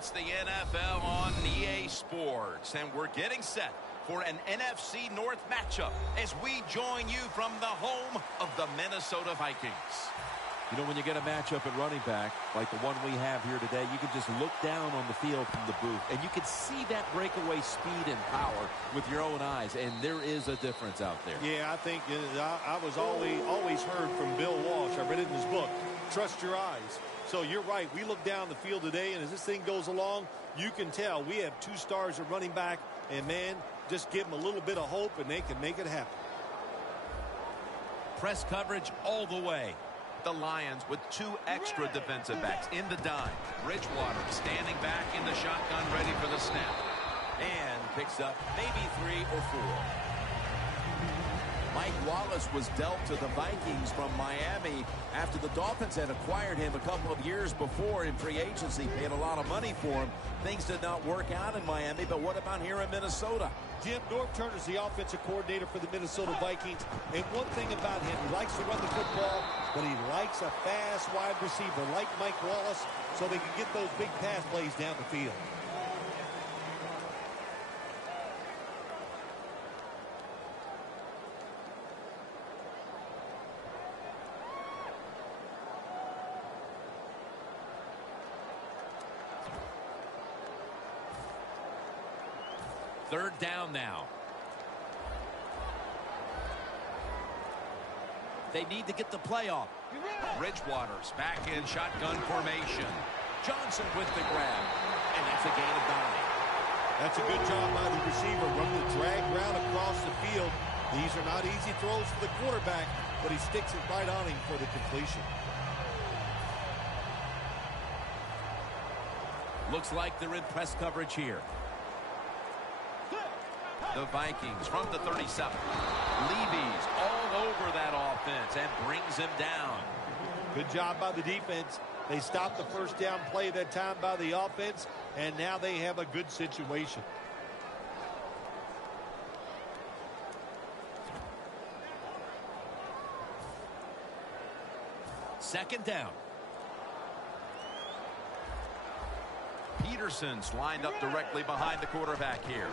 It's the NFL on EA Sports, and we're getting set for an NFC North matchup as we join you from the home of the Minnesota Vikings. You know, when you get a matchup at running back, like the one we have here today, you can just look down on the field from the booth, and you can see that breakaway speed and power with your own eyes, and there is a difference out there. Yeah, I think I was always heard from Bill Walsh. I read it in his book, Trust Your Eyes. So you're right. We look down the field today, and as this thing goes along, you can tell we have two stars at running back, and, man, just give them a little bit of hope, and they can make it happen. Press coverage all the way. The Lions with two extra defensive backs in the dime. Bridgewater standing back in the shotgun, ready for the snap. And picks up maybe 3 or 4. Mike Wallace was dealt to the Vikings from Miami after the Dolphins had acquired him a couple of years before in free agency, paid a lot of money for him. Things did not work out in Miami, but what about here in Minnesota? Jim, Norv Turner's the offensive coordinator for the Minnesota Vikings, and one thing about him, he likes to run the football, but he likes a fast wide receiver like Mike Wallace so they can get those big pass plays down the field. Third down now. They need to get the play off. Bridgewater's back in shotgun formation. Johnson with the grab, and that's a gain of 9. That's a good job by the receiver, running the drag route across the field. These are not easy throws for the quarterback, but he sticks it right on him for the completion. Looks like they're in press coverage here. The Vikings from the 37. Levy's all over that offense and brings him down. Good job by the defense. They stopped the first down play that time by the offense, and now they have a good situation. Second down. Peterson's lined up directly behind the quarterback here.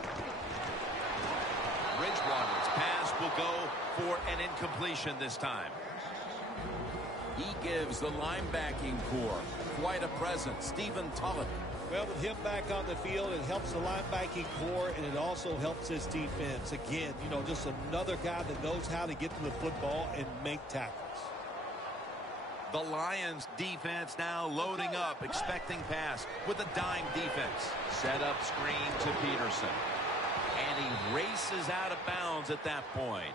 Bridgewater's pass will go for an incompletion this time. He gives the linebacking core quite a presence. Stephen Tulloch. Well, with him back on the field, it helps the linebacking core, and it also helps his defense. Again, you know, just another guy that knows how to get to the football and make tackles. The Lions defense now loading up, expecting pass with a dime defense. Set up screen to Peterson. And he races out of bounds at that point.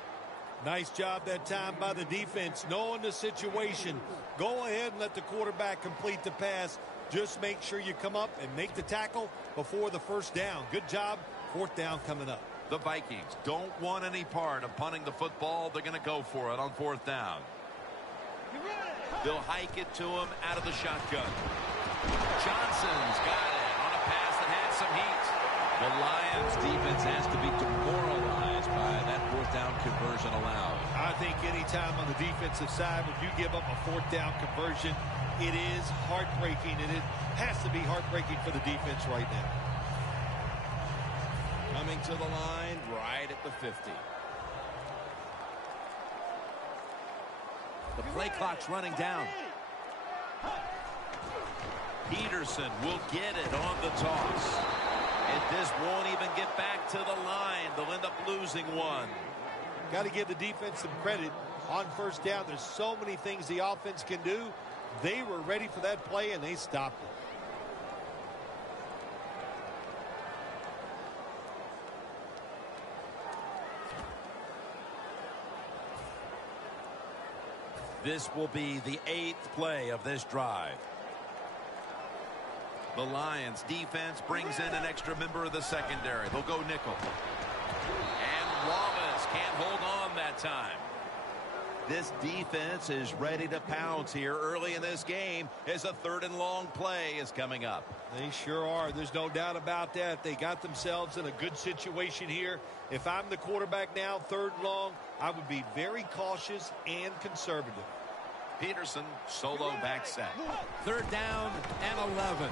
Nice job that time by the defense, knowing the situation. Go ahead and let the quarterback complete the pass. Just make sure you come up and make the tackle before the first down. Good job. Fourth down coming up. The Vikings don't want any part of punting the football. They're going to go for it on fourth down. They'll hike it to him out of the shotgun. Johnson's got it on a pass that had some heat. The Lions defense has to be demoralized by that fourth down conversion allowed. I think any time on the defensive side, when you give up a fourth down conversion, it is heartbreaking, and it has to be heartbreaking for the defense right now. Coming to the line right at the 50. The play clock's running down. Peterson will get it on the toss. And this won't even get back to the line. They'll end up losing one. Got to give the defense some credit. On first down, there's so many things the offense can do. They were ready for that play, and they stopped it. This will be the 8th play of this drive. The Lions defense brings in an extra member of the secondary. They'll go nickel. And Wallace can't hold on that time. This defense is ready to pounce here early in this game as a 3rd and long play is coming up. They sure are. There's no doubt about that. They got themselves in a good situation here. If I'm the quarterback now, 3rd and long, I would be very cautious and conservative. Peterson, solo back set. 3rd down and 11.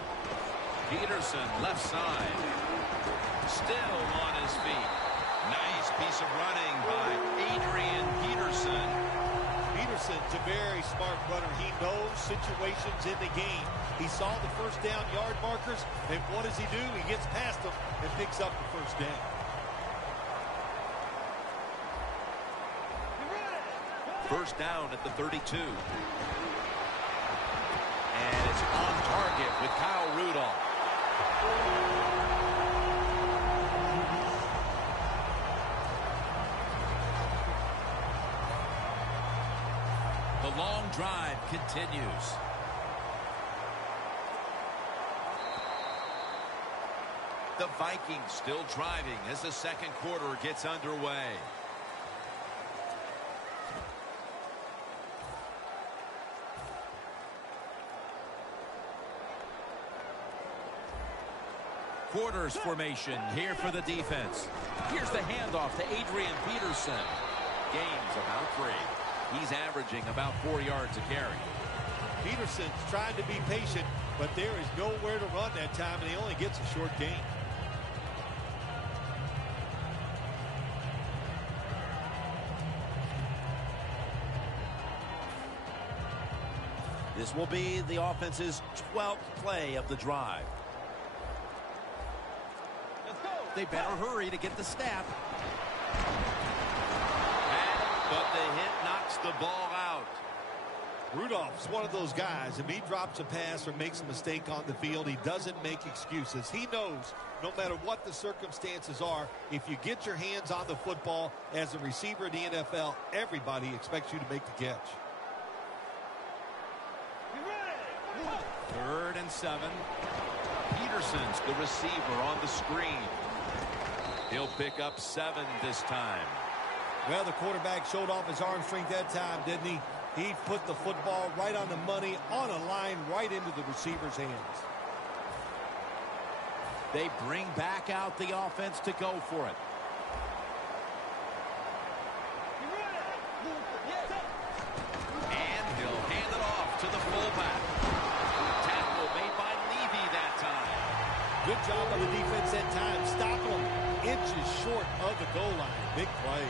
Peterson, left side. Still on his feet. Nice piece of running by Adrian Peterson. Peterson's a very smart runner. He knows situations in the game. He saw the first down yard markers, and what does he do? He gets past them and picks up the first down. First down at the 32. And it's on target with Kyle Rudolph. The long drive continues. The Vikings still driving as the second quarter gets underway. Quarters formation here for the defense. Here's the handoff to Adrian Peterson. Gain's about 3. He's averaging about 4 yards a carry. Peterson's trying to be patient, but there is nowhere to run that time, and he only gets a short gain. This will be the offense's 12th play of the drive. They better hurry to get the snap. But the hit knocks the ball out. Rudolph's one of those guys. If he drops a pass or makes a mistake on the field, he doesn't make excuses. He knows no matter what the circumstances are, if you get your hands on the football as a receiver in the NFL, everybody expects you to make the catch. 3rd and 7. Peterson's the receiver on the screen. He'll pick up 7 this time. Well, the quarterback showed off his arm strength that time, didn't he? He put the football right on the money, on a line, right into the receiver's hands. They bring back out the offense to go for it. And he'll hand it off to the fullback. Tackle made by Levy that time. Good job of the defense that time, stopping him inches short of the goal line. Big play.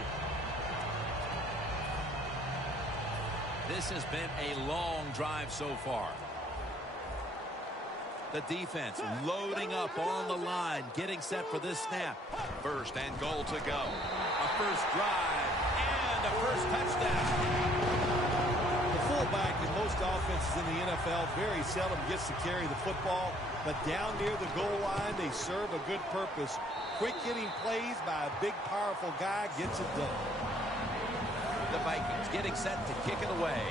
This has been a long drive so far. The defense loading up on the line, getting set for this snap. 1st and goal to go. A first drive and a first touchdown. The fullback in most offenses in the NFL very seldom gets to carry the football, but down near the goal line, they serve a good purpose. Quick hitting plays by a big, powerful guy gets it done. The Vikings getting set to kick it away.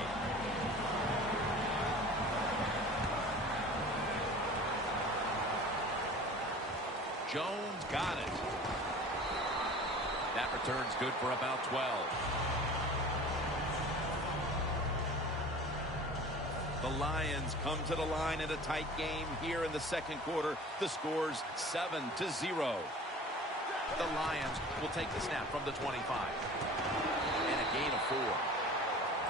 Jones got it. That return's good for about 12. The Lions come to the line in a tight game here in the second quarter. The score's 7-0. The Lions will take the snap from the 25. And a gain of 4.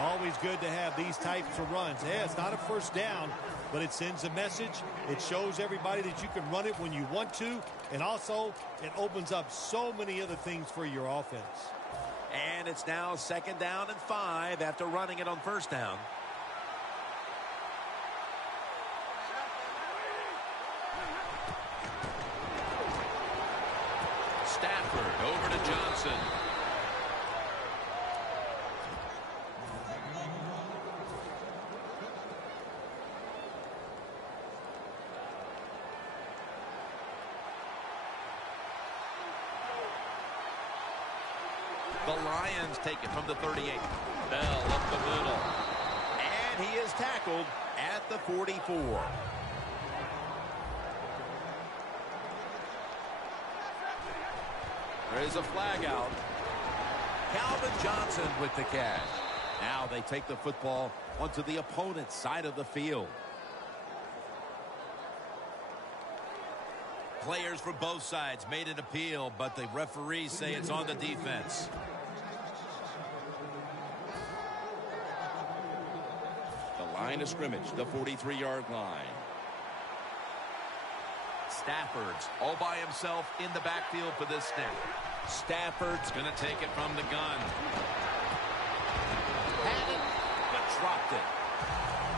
Always good to have these types of runs. Yeah, it's not a first down, but it sends a message. It shows everybody that you can run it when you want to, and also it opens up so many other things for your offense. And it's now 2nd down and 5 after running it on 1st down. Stafford over to Johnson. The Lions take it from the 38. Bell up the middle. And he is tackled at the 44. There is a flag out. Calvin Johnson with the catch. Now they take the football onto the opponent's side of the field. Players from both sides made an appeal, but the referees say it's on the defense. The line of scrimmage, the 43-yard line. Stafford's all by himself in the backfield for this snap. Stafford's going to take it from the gun. Had it, but dropped it.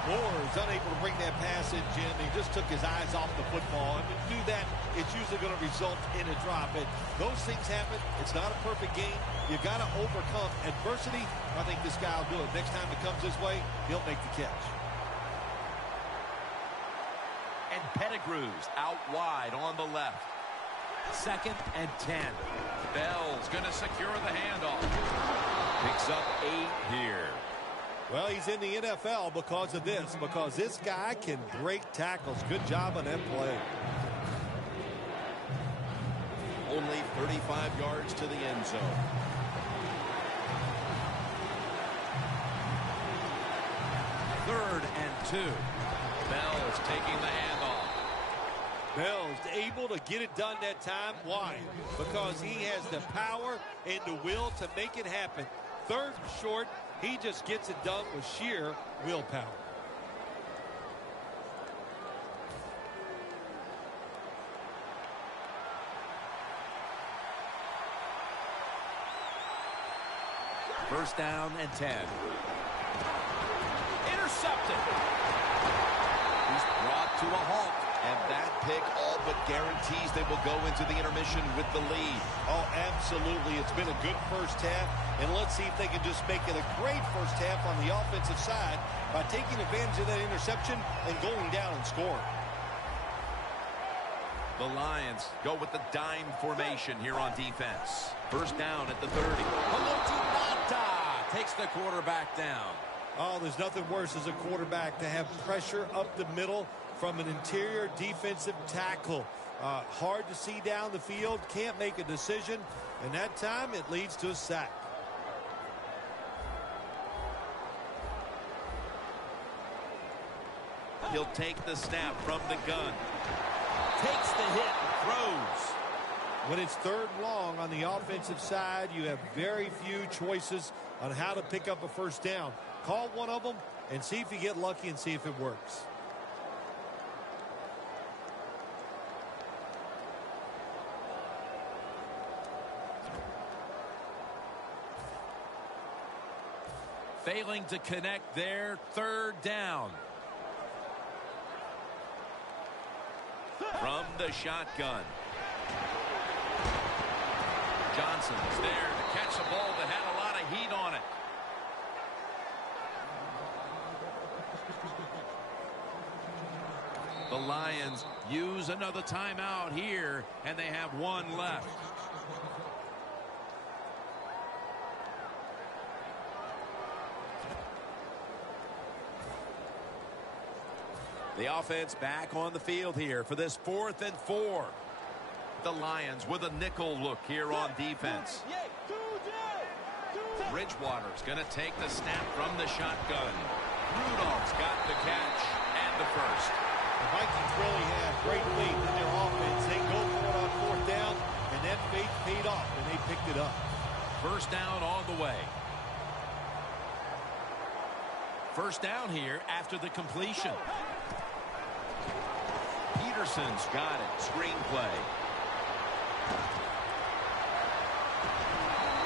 Moore is unable to bring that pass in, Jim. He just took his eyes off the football. And to do that, it's usually going to result in a drop. And those things happen. It's not a perfect game. You got to overcome adversity. I think this guy will do it. Next time it comes his way, he'll make the catch. And Pettigrew's out wide on the left. 2nd and 10. Bell's going to secure the handoff. Picks up 8 here. Well, he's in the NFL because of this, because this guy can break tackles. Good job on that play. Only 35 yards to the end zone. Third and 2. Bell's taking the handoff. Bell's able to get it done that time. Why? Because he has the power and the will to make it happen. 3rd and short. He just gets it done with sheer willpower. First down and 10. Intercepted. He's brought to a halt. And that pick all but guarantees they will go into the intermission with the lead. Oh, absolutely. It's been a good first half. And let's see if they can just make it a great first half on the offensive side by taking advantage of that interception and going down and scoring. The Lions go with the dime formation here on defense. First down at the 30. Haloti takes the quarterback down. Oh, there's nothing worse as a quarterback to have pressure up the middle from an interior defensive tackle. Hard to see down the field, can't make a decision, and that time it leads to a sack. He'll take the snap from the gun. Takes the hit, throws. When it's 3rd and long on the offensive side, you have very few choices on how to pick up a first down. Call one of them and see if you get lucky and see if it works. Failing to connect there, 3rd down. From the shotgun. Johnson's there to catch a ball that had a lot of heat on it. The Lions use another timeout here, and they have 1 left. The offense back on the field here for this 4th and 4. The Lions with a nickel look here on defense. Bridgewater's going to take the snap from the shotgun. Rudolph's got the catch and the first. The Vikings really have great faith in their offense. They go for it on 4th down, and that faith paid off, and they picked it up. First down on the way. First down here after the completion. Peterson's got it. Screenplay.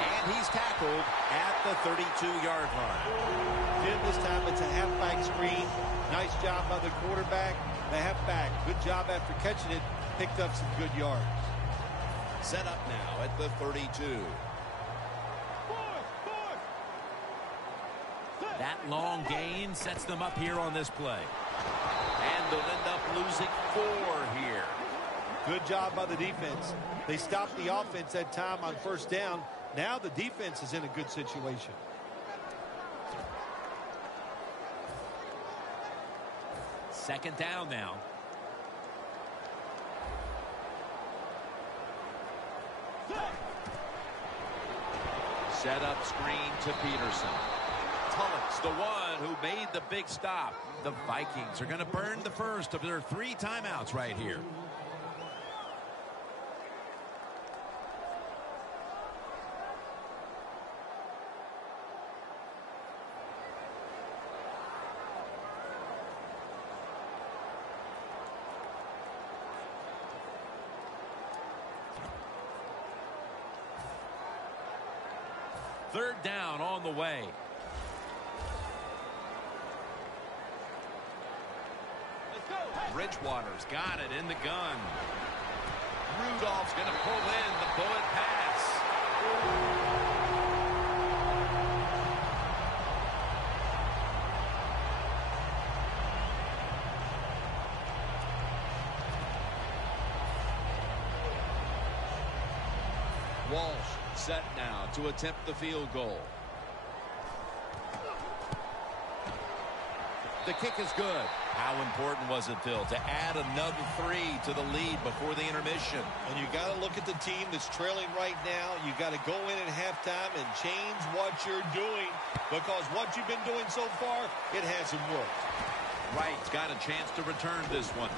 And he's tackled at the 32-yard line. Jim, this time it's a halfback screen. Nice job by the quarterback. The halfback, good job after catching it. Picked up some good yards. Set up now at the 32. That long gain sets them up here on this play. And they'll end up losing 4 here. Good job by the defense. They stopped the offense that time on first down. Now the defense is in a good situation. Second down now. Set up screen to Peterson. Tulloch's the one who made the big stop. The Vikings are going to burn the first of their 3 timeouts right here. Third down on the way. Bridgewater's got it in the gun. Rudolph's going to pull in the bullet pass. Walsh set now to attempt the field goal. The kick is good. How important was it, Phil, to add another 3 to the lead before the intermission? And you got to look at the team that's trailing right now. You got to go in at halftime and change what you're doing, because what you've been doing so far, it hasn't worked. Wright's got a chance to return this one.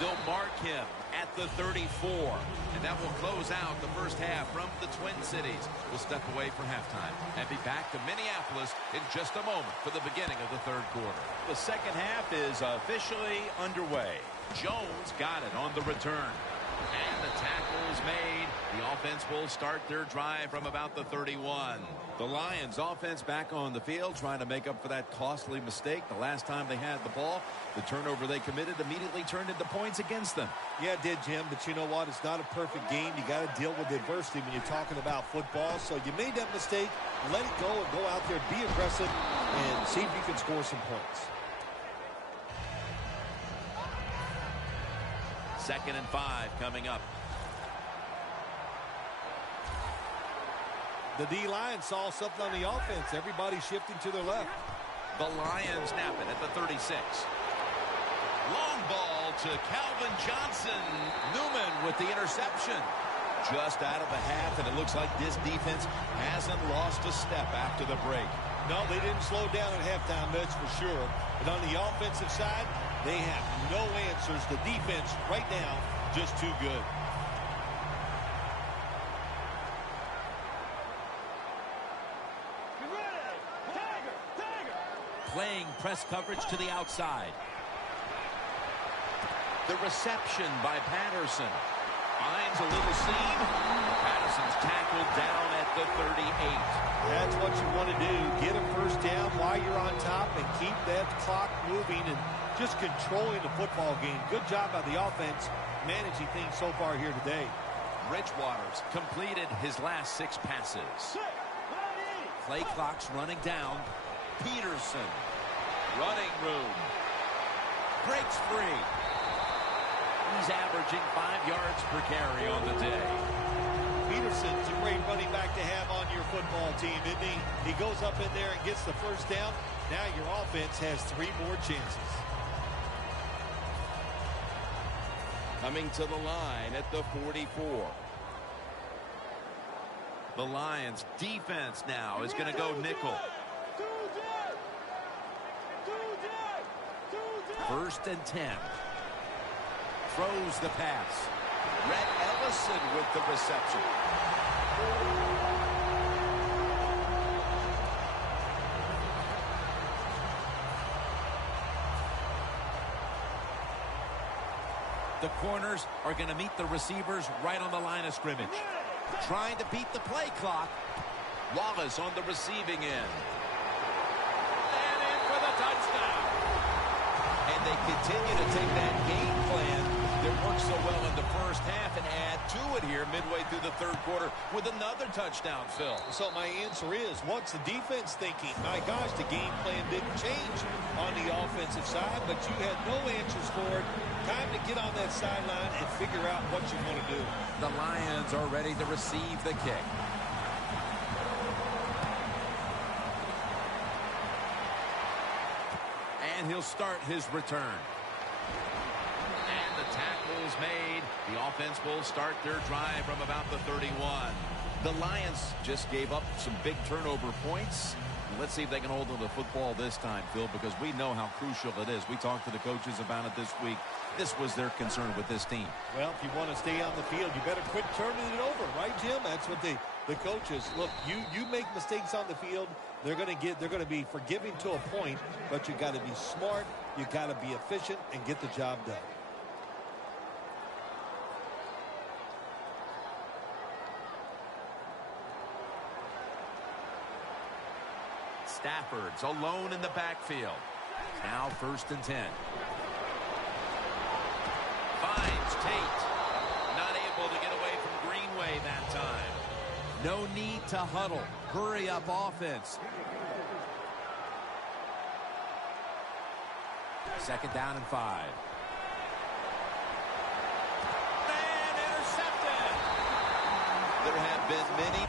They'll mark him at the 34, and that will close out the first half from the Twin Cities. We'll step away for halftime and be back to Minneapolis in just a moment for the beginning of the third quarter. The second half is officially underway. Jones got it on the return. And the tackle is made. The offense will start their drive from about the 31. The Lions offense back on the field trying to make up for that costly mistake. The last time they had the ball, the turnover they committed immediately turned into points against them. Yeah, it did, Jim, but you know what? It's not a perfect game. You got to deal with adversity when you're talking about football. So you made that mistake, let it go, and go out there, be aggressive, and see if you can score some points. 2nd and 5 coming up. The D-line saw something on the offense. Everybody shifting to their left. The Lions snap it at the 36. Long ball to Calvin Johnson. Newman with the interception. Just out of the half, and it looks like this defense hasn't lost a step after the break. No, they didn't slow down at halftime, that's for sure. But on the offensive side, they have no answers. The defense right now, just too good. Playing press coverage to the outside. The reception by Patterson. Finds a little seam. Patterson's tackled down at the 38. That's what you want to do. Get a first down while you're on top and keep that clock moving and just controlling the football game. Good job by the offense managing things so far here today. Bridgewater's completed his last 6 passes. Play clock's running down. Peterson. Running room. Breaks free. He's averaging 5 yards per carry on the day. Peterson's a great running back to have on your football team, isn't he? He goes up in there and gets the first down. Now your offense has 3 more chances. Coming to the line at the 44. The Lions defense now is going to go nickel. 1st and 10. Throws the pass. Rhett Ellison with the reception. The corners are going to meet the receivers right on the line of scrimmage. Trying to beat the play clock. Wallace on the receiving end. And in for the touchdown. And they continue to take that game plan that worked so well in the first half and add to it here midway through the third quarter with another touchdown, Phil. So my answer is, what's the defense thinking? My gosh, the game plan didn't change on the offensive side, but you had no answers for it. Time to get on that sideline and figure out what you want to do. The Lions are ready to receive the kick. And he'll start his return. And the tackle is made. The offense will start their drive from about the 31. The Lions just gave up some big turnover points. Let's see if they can hold on to the football this time, Phil, because we know how crucial it is. We talked to the coaches about it this week. This was their concern with this team. Well, if you want to stay on the field, you better quit turning it over, right, Jim? That's what the coaches look. You make mistakes on the field, they're going to be forgiving to a point, but you got to be smart, you got to be efficient, and get the job done. Stafford's alone in the backfield. Now 1st and 10. Finds Tate. Not able to get away from Greenway that time. No need to huddle. Hurry up offense. 2nd down and 5. And intercepted. There have been many.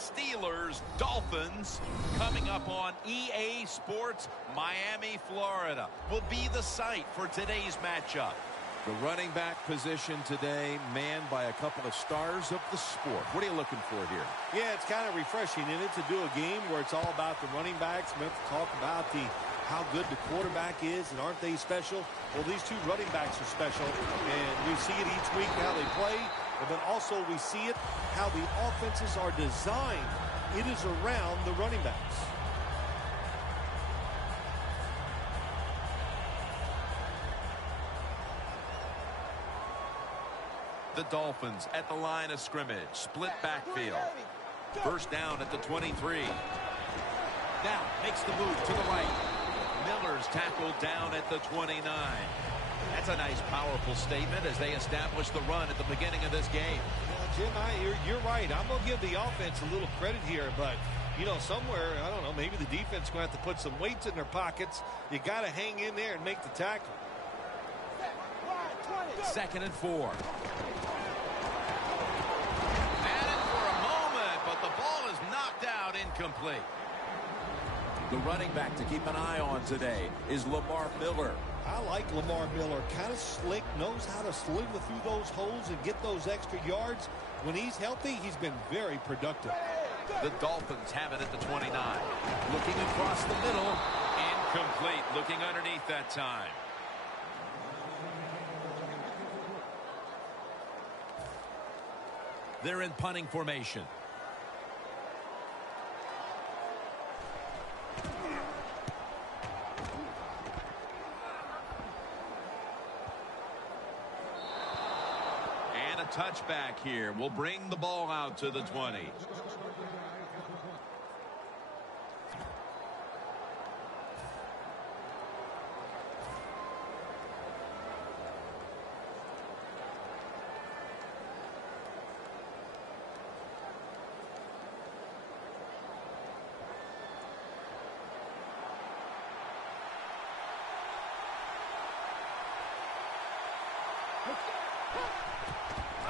Steelers, Dolphins, coming up on EA Sports. Miami, Florida will be the site for today's matchup. The running back position today manned by a couple of stars of the sport. What are you looking for here? Yeah, it's kind of refreshing in it to do a game where it's all about the running backs. We have to talk about how good the quarterback is, and aren't they special? Well, these two running backs are special, and we see it each week how they play, but also we see it how the offenses are designed. It is around the running backs. The Dolphins at the line of scrimmage. Split backfield. First down at the 23. Now makes the move to the right. Miller's tackled down at the 29. That's a nice, powerful statement as they establish the run at the beginning of this game. Jim, you're right. I'm going to give the offense a little credit here, but, you know, somewhere, I don't know, maybe the defense is going to have to put some weights in their pockets. You got to hang in there and make the tackle. 2nd and 4. Had it for a moment, but the ball is knocked out, incomplete. The running back to keep an eye on today is Lamar Miller. I like Lamar Miller. Kind of slick, knows how to slither through those holes and get those extra yards. When he's healthy, he's been very productive. The Dolphins have it at the 29. Looking across the middle. Incomplete. Looking underneath that time. They're in punting formation. And a touchback here will bring the ball out to the 20.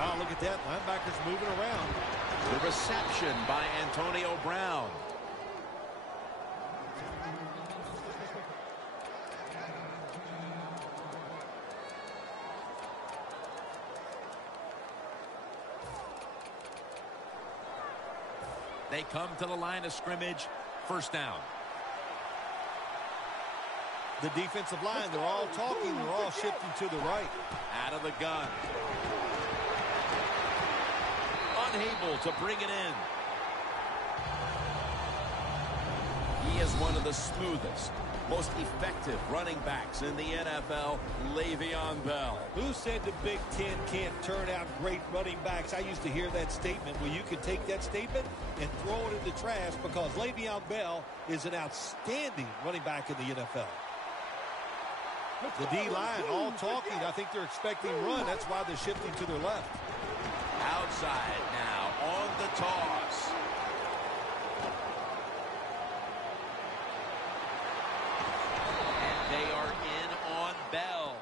Oh, look at that. Linebacker's moving around. The reception by Antonio Brown. They come to the line of scrimmage. First down. The defensive line, they're all talking. They're all shifting to the right. Out of the gun. Unable to bring it in. He is one of the smoothest, most effective running backs in the NFL, Le'Veon Bell. Who said the Big Ten can't turn out great running backs? I used to hear that statement where you could take that statement and throw it in the trash because Le'Veon Bell is an outstanding running back in the NFL. The D-line all talking. I think they're expecting run. That's why they're shifting to their left. Outside now on the toss. And they are in on Bell.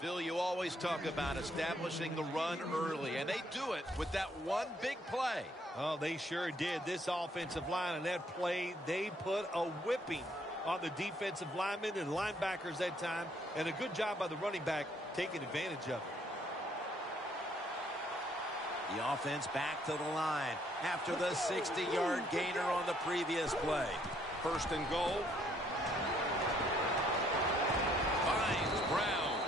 Phil, you always talk about establishing the run early, and they do it with that one big play. Oh, they sure did. This offensive line and that play, they put a whipping on the defensive linemen and linebackers that time, and a good job by the running back taking advantage of it. The offense back to the line after the 60-yard gainer on the previous play. First and goal. Finds Brown.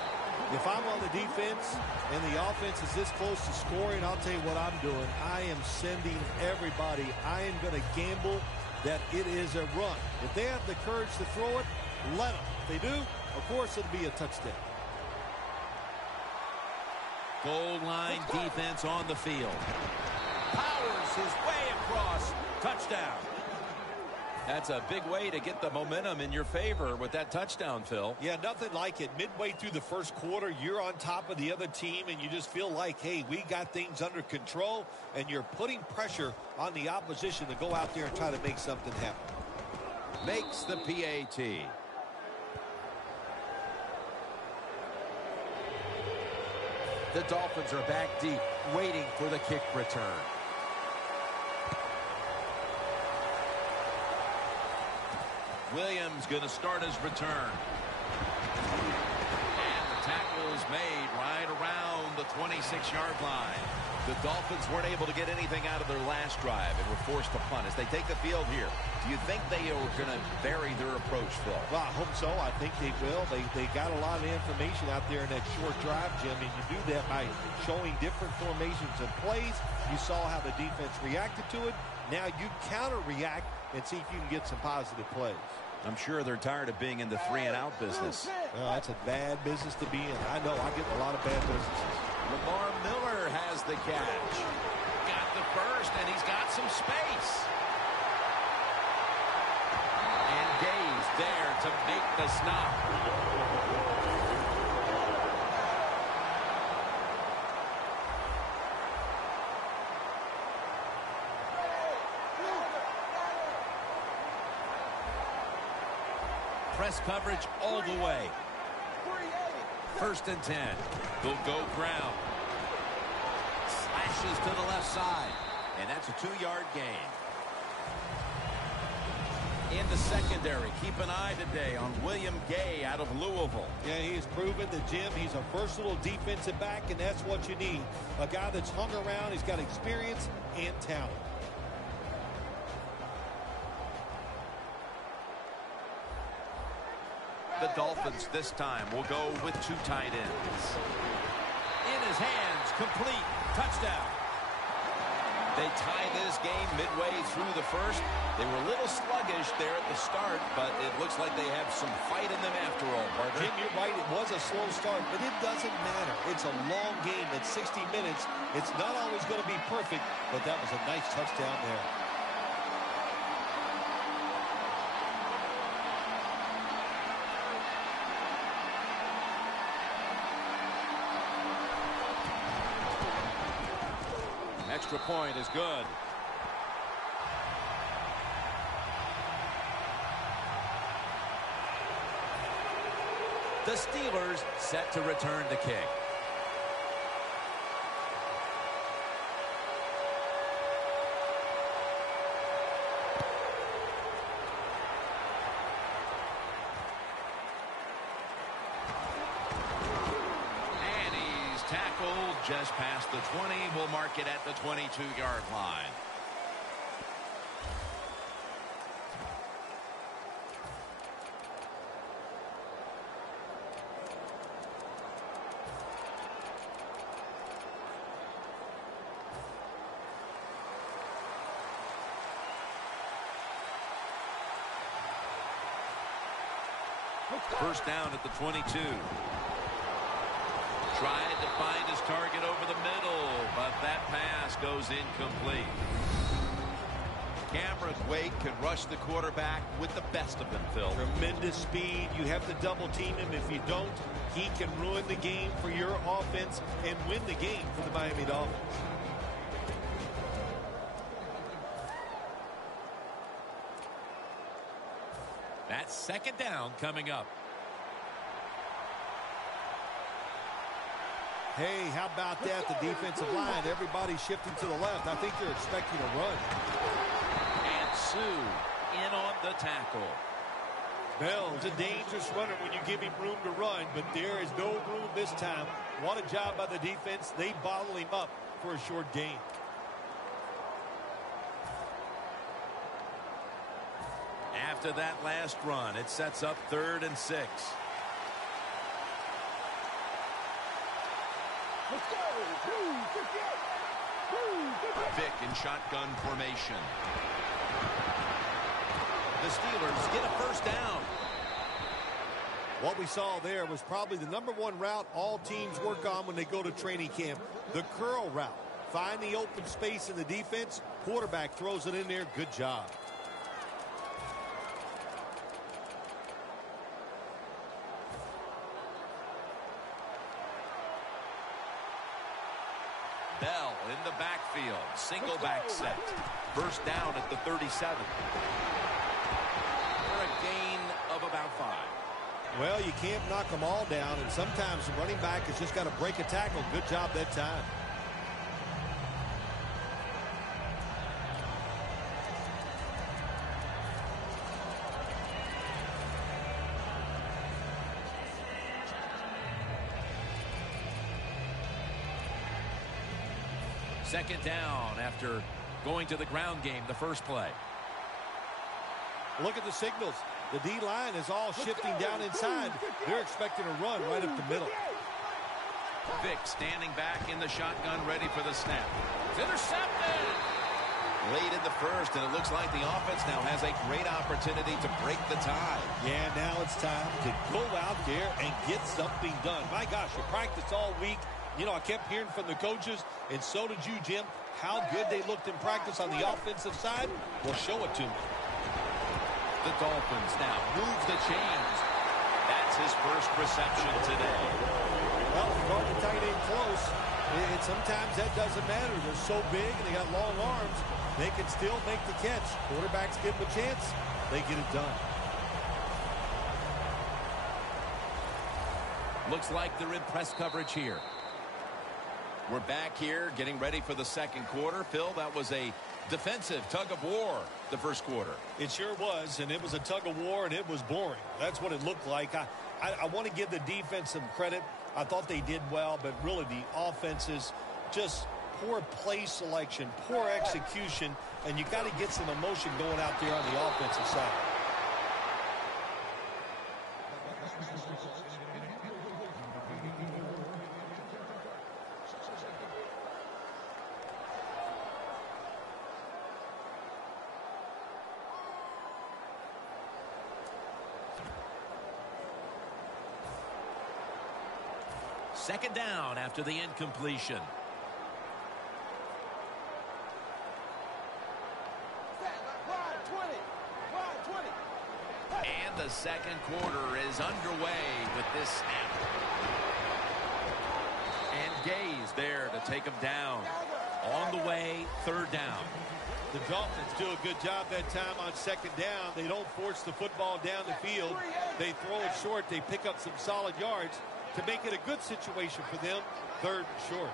If I'm on the defense and the offense is this close to scoring, I'll tell you what I'm doing. I am sending everybody. I am going to gamble that it is a run. If they have the courage to throw it, let them. If they do, of course it'll be a touchdown. Goal line defense on the field. Powers his way across. Touchdown. That's a big way to get the momentum in your favor with that touchdown, Phil. Yeah, nothing like it. Midway through the first quarter, you're on top of the other team, and you just feel like, hey, we got things under control, and you're putting pressure on the opposition to go out there and try to make something happen. Makes the PAT. The Dolphins are back deep, waiting for the kick return. Williams going to start his return. And the tackle is made right around the 26-yard line. The Dolphins weren't able to get anything out of their last drive and were forced to punt. As they take the field here, do you think they are going to vary their approach, Phil? Well, I hope so. I think they will. They got a lot of information out there in that short drive, Jim, and you do that by showing different formations and plays. You saw how the defense reacted to it. Now you counter-react and see if you can get some positive plays. I'm sure they're tired of being in the 3-and-out business. Well, that's a bad business to be in. I know. I get a lot of bad businesses. Lamar Miller has the catch. Got the first, and he's got some space. And Gay's there to make the stop. Press coverage all the way. 1st and 10. They'll go ground. Slashes to the left side. And that's a 2-yard gain. In the secondary, keep an eye today on William Gay out of Louisville. Yeah, he has proven that, Jim, he's a versatile defensive back, and that's what you need. A guy that's hung around, he's got experience and talent. The Dolphins this time will go with 2 tight ends. In his hands, complete, touchdown. They tie this game midway through the first. They were a little sluggish there at the start, but it looks like they have some fight in them after all, partner. Jim, you're right. It was a slow start, but it doesn't matter. It's a long game. At 60 minutes, it's not always going to be perfect, but that was a nice touchdown there. Extra point is good. The Steelers set to return the kick. Tackled just past the 20. We'll mark it at the 22-yard line. First down at the 22. Tried to find his target over the middle, but that pass goes incomplete. Cameron Wake can rush the quarterback with the best of them, Phil. Tremendous speed. You have to double team him. If you don't, he can ruin the game for your offense and win the game for the Miami Dolphins. That's 2nd down coming up. Hey, how about that? The defensive line, everybody shifting to the left. I think they're expecting a run. And Sue in on the tackle. Bell's a dangerous runner when you give him room to run, but there is no room this time. What a job by the defense. They bottle him up for a short gain. After that last run, it sets up 3rd and 6. Vick in shotgun formation. The Steelers get a 1st down. What we saw there was probably the #1 route all teams work on when they go to training camp. The curl route. Find the open space in the defense. Quarterback throws it in there. Good job. Bell in the backfield. Single back set. First down at the 37. For a gain of about 5. Well, you can't knock them all down, and sometimes the running back has just got to break a tackle. Good job that time. Second down after going to the ground game the first play. Look at the signals. The D-line is all shifting down inside. They're expecting a run right up the middle. Vick standing back in the shotgun, ready for the snap. It's intercepted! Late in the first, and it looks like the offense now has a great opportunity to break the tie. Yeah, now it's time to go out there and get something done. My gosh, you practiced all week. You know, I kept hearing from the coaches, and so did you, Jim, how good they looked in practice on the offensive side. Well, show it to me. The Dolphins now move the chains. That's his first reception today. Well, guard the tight end close. And sometimes that doesn't matter. They're so big and they got long arms, they can still make the catch. Quarterbacks give them a chance, they get it done. Looks like they're in press coverage here. We're back here getting ready for the second quarter. Phil, that was a defensive tug of war the first quarter. It sure was, and it was a tug of war, and it was boring. That's what it looked like. I want to give the defense some credit. I thought they did well, but really the offense is just poor play selection, poor execution, and you got to get some emotion going out there on the offensive side. Second down after the incompletion. And the second quarter is underway with this snap. And Gaze there to take him down. On the way, third down. The Dolphins do a good job that time on second down. They don't force the football down the field. They throw it short. They pick up some solid yards to make it a good situation for them. Third and short.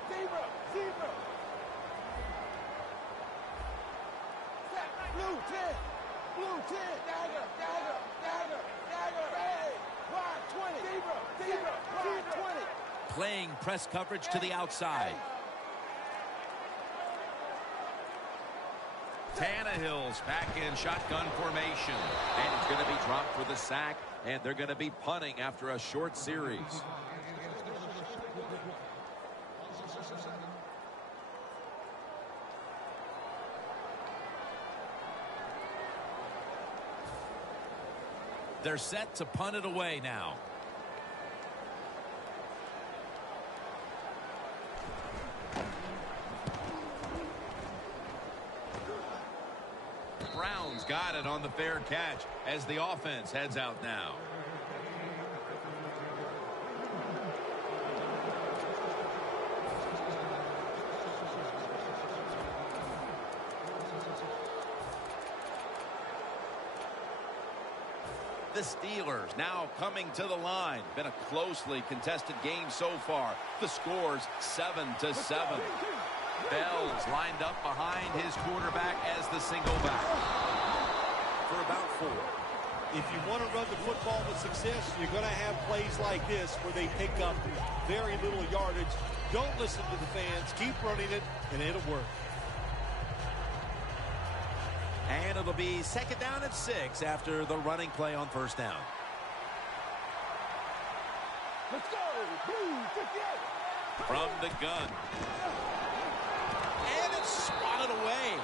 Blue 10. Blue 10. Dagger. Hey, wide 20. Wide 20. Playing press coverage to the outside. Tannehill's back in shotgun formation. And he's going to be dropped for the sack. And they're going to be punting after a short series. They're set to punt it away now. Brown's got it on the fair catch as the offense heads out now. The Steelers now coming to the line. Been a closely contested game so far. The score's 7-7. Bell's lined up behind his quarterback as the single back for about 4. If you want to run the football with success, you're going to have plays like this where they pick up very little yardage. Don't listen to the fans. Keep running it, and it'll work. And it'll be second down and 6 after the running play on first down. Let's go. Blue 58. From the gun. And it's swatted away.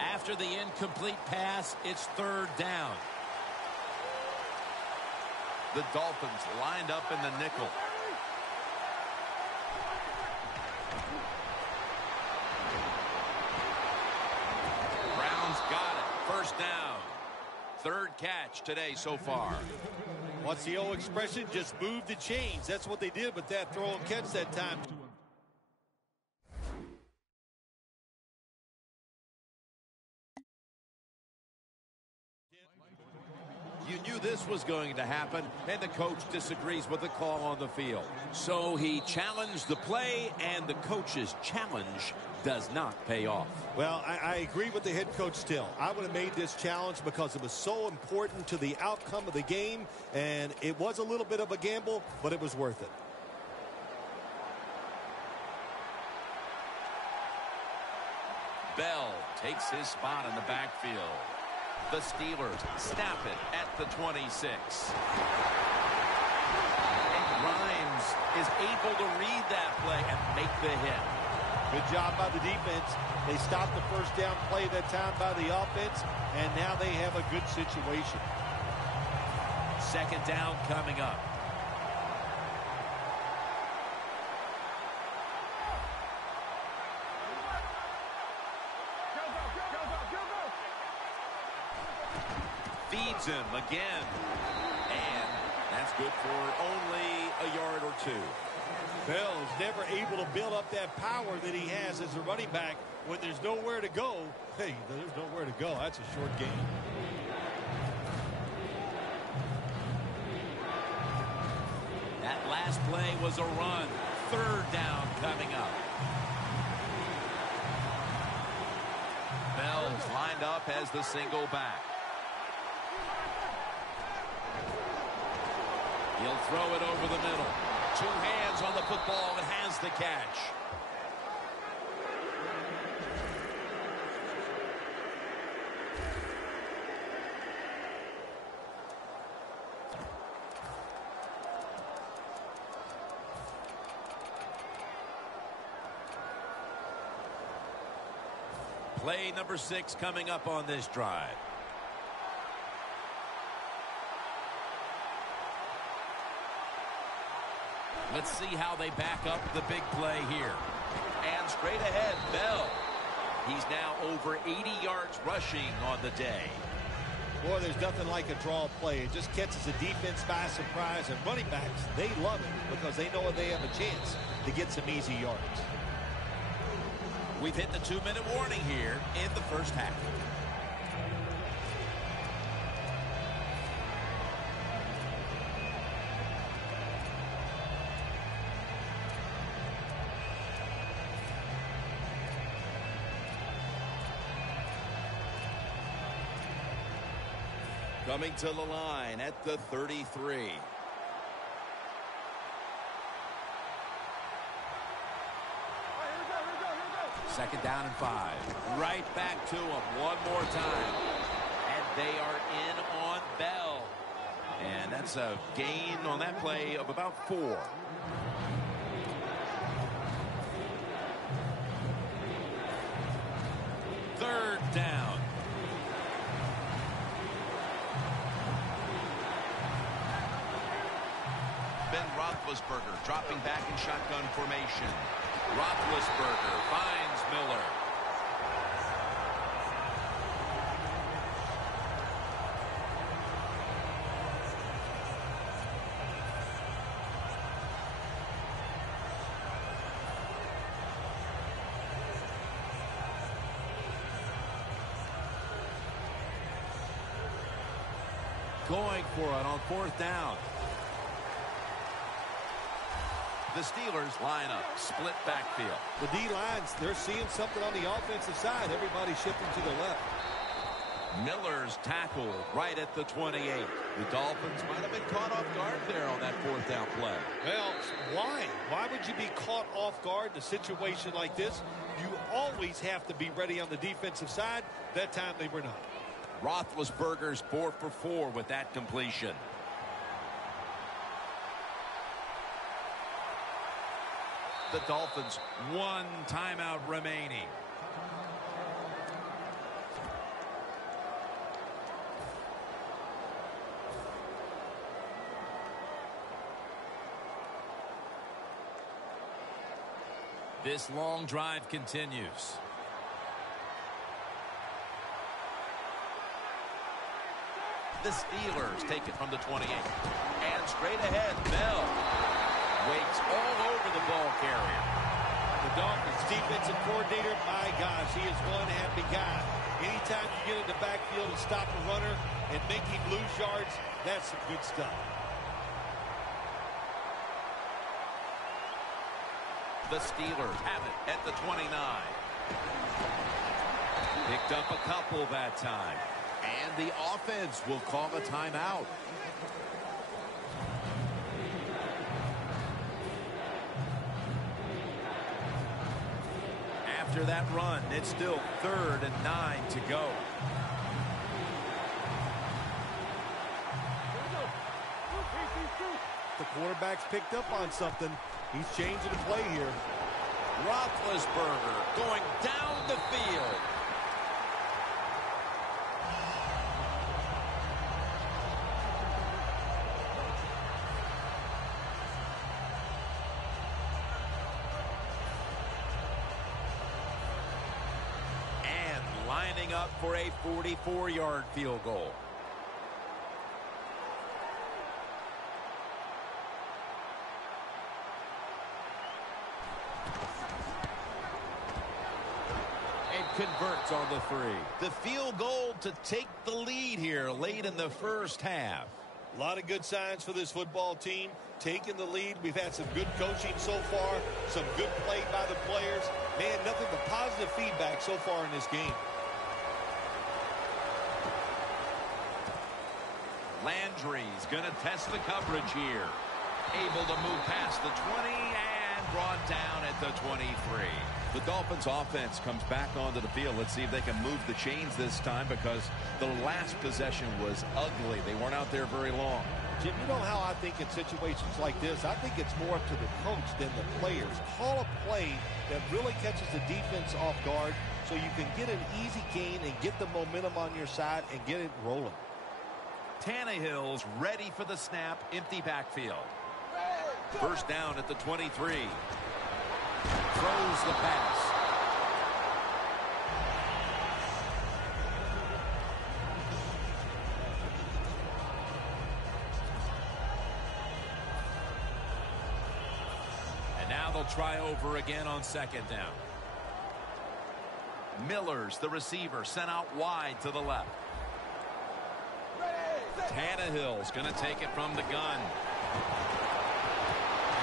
After the incomplete pass, it's third down. The Dolphins lined up in the nickel. Brown's got it. First down. Third catch today so far. What's the old expression? Just move the chains. That's what they did with that throw and catch that time. You knew this was going to happen, and the coach disagrees with the call on the field. So he challenged the play, and the coach's challenge does not pay off. Well, I agree with the head coach still. I would have made this challenge because it was so important to the outcome of the game, and it was a little bit of a gamble, but it was worth it. Bell takes his spot in the backfield. The Steelers snap it at the 26. And Grimes is able to read that play and make the hit. Good job by the defense. They stopped the first down play that time by the offense, and now they have a good situation. Second down coming up. Feeds him again. And that's good for only a yard or two. Bell is never able to build up that power that he has as a running back when there's nowhere to go. Hey, there's nowhere to go. That's a short game. That last play was a run. Third down coming up. Bell's lined up as the single back. He'll throw it over the middle. Two hands on the football and has the catch. Play number 6 coming up on this drive. Let's see how they back up the big play here. And straight ahead, Bell. He's now over 80 yards rushing on the day. Boy, there's nothing like a draw play. It just catches the defense by surprise. And running backs, they love it because they know they have a chance to get some easy yards. We've hit the 2-minute warning here in the first half. Coming to the line at the 33. Second down and 5. Right back to him one more time. And they are in on Bell. And that's a gain on that play of about 4. Third down. Ben Roethlisberger dropping back in shotgun formation. Roethlisberger finds Miller. Going for it on fourth down. The Steelers line up, split backfield. The D-lines, they're seeing something on the offensive side. Everybody's shifting to the left. Miller's tackled right at the 28. The Dolphins might have been caught off guard there on that fourth down play. Well, why? Why would you be caught off guard in a situation like this? You always have to be ready on the defensive side. That time they were not. Roethlisberger's 4 for 4 with that completion. The Dolphins, 1 timeout remaining. This long drive continues. The Steelers take it from the 28. And straight ahead, Bell waits all over the ball carrier. The Dolphins defensive coordinator, my gosh, he is one happy guy. Anytime you get in the backfield and stop a runner and make him lose yards, that's some good stuff. The Steelers have it at the 29. Picked up a couple that time. And the offense will call a timeout. After that run, it's still 3rd and 9 to go. The quarterback's picked up on something. He's changing the play here. Roethlisberger going down the field. And lining up for a 44-yard field goal. Converts on the 3. The field goal to take the lead here late in the first half. A lot of good signs for this football team. Taking the lead. We've had some good coaching so far. Some good play by the players. Man, nothing but positive feedback so far in this game. Landry's going to test the coverage here. Able to move past the 20 and brought down at the 23. The Dolphins offense comes back onto the field. Let's see if they can move the chains this time, because the last possession was ugly. They weren't out there very long. Jim, you know how I think in situations like this, I think it's more up to the coach than the players. Call a play that really catches the defense off guard so you can get an easy gain and get the momentum on your side and get it rolling. Tannehill's ready for the snap. Empty backfield. First down at the 23. Throws the pass. And now they'll try over again on 2nd down. Miller's the receiver, sent out wide to the left. Tannehill's going to take it from the gun.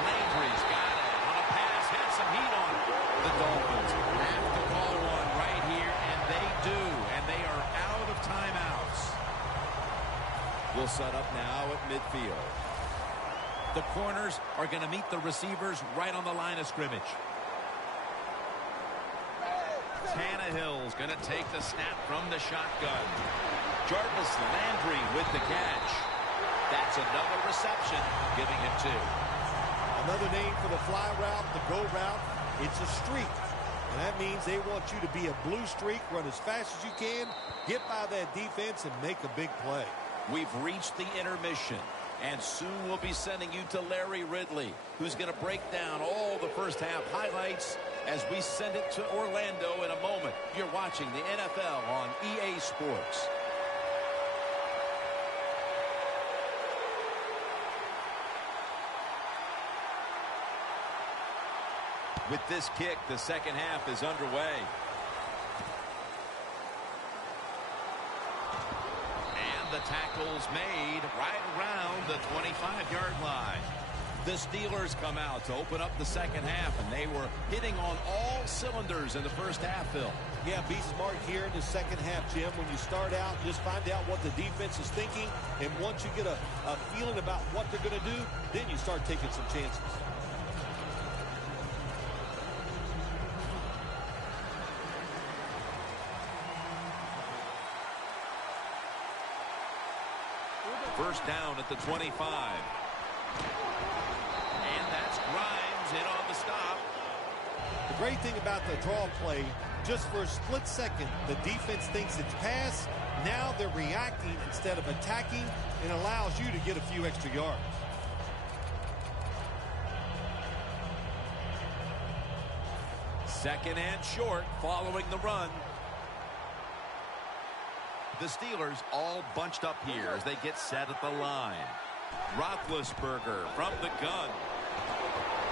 Landry's got it on a pass, had some heat on it. The Dolphins have to call one right here, and they do, and they are out of timeouts. We'll set up now at midfield. The corners are going to meet the receivers right on the line of scrimmage. Tannehill's going to take the snap from the shotgun. Jarvis Landry with the catch. That's another reception, giving it 2. Another name for the fly route, the go route, it's a streak. And that means they want you to be a blue streak, run as fast as you can, get by that defense, and make a big play. We've reached the intermission, and soon we'll be sending you to Larry Ridley, who's going to break down all the first half highlights as we send it to Orlando in a moment. You're watching the NFL on EA Sports. With this kick, the second half is underway. And the tackle's made right around the 25-yard line. The Steelers come out to open up the second half, and they were hitting on all cylinders in the first half, Phil. Yeah, be smart here in the second half, Jim. When you start out, just find out what the defense is thinking, and once you get a feeling about what they're going to do, then you start taking some chances. First down at the 25. And that's Grimes in on the stop. The great thing about the draw play, just for a split second, the defense thinks it's pass. Now they're reacting instead of attacking, and allows you to get a few extra yards. Second and short following the run. The Steelers all bunched up here as they get set at the line. Roethlisberger from the gun.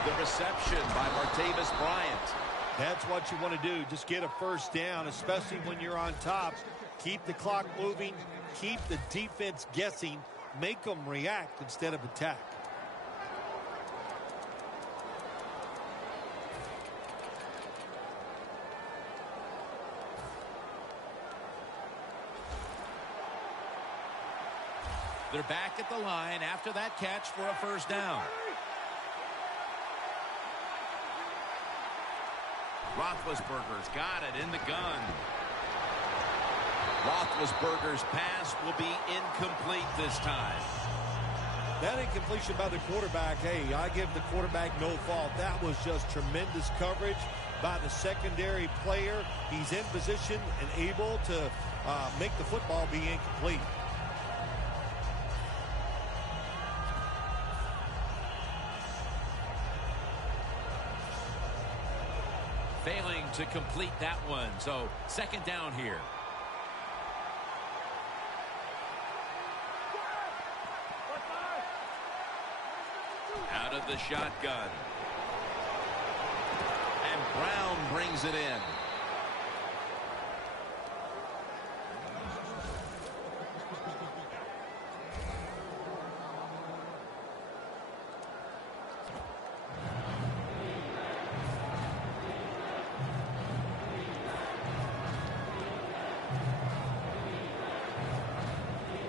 The reception by Martavis Bryant. That's what you want to do. Just get a first down, especially when you're on top. Keep the clock moving. Keep the defense guessing. Make them react instead of attack. They're back at the line after that catch for a first down. Roethlisberger's got it in the gun. Roethlisberger's pass will be incomplete this time. That incompletion by the quarterback, hey, I give the quarterback no fault. That was just tremendous coverage by the secondary player. He's in position and able to make the football be incomplete. Failing to complete that one, so second down here. Out of the shotgun. And Brown brings it in.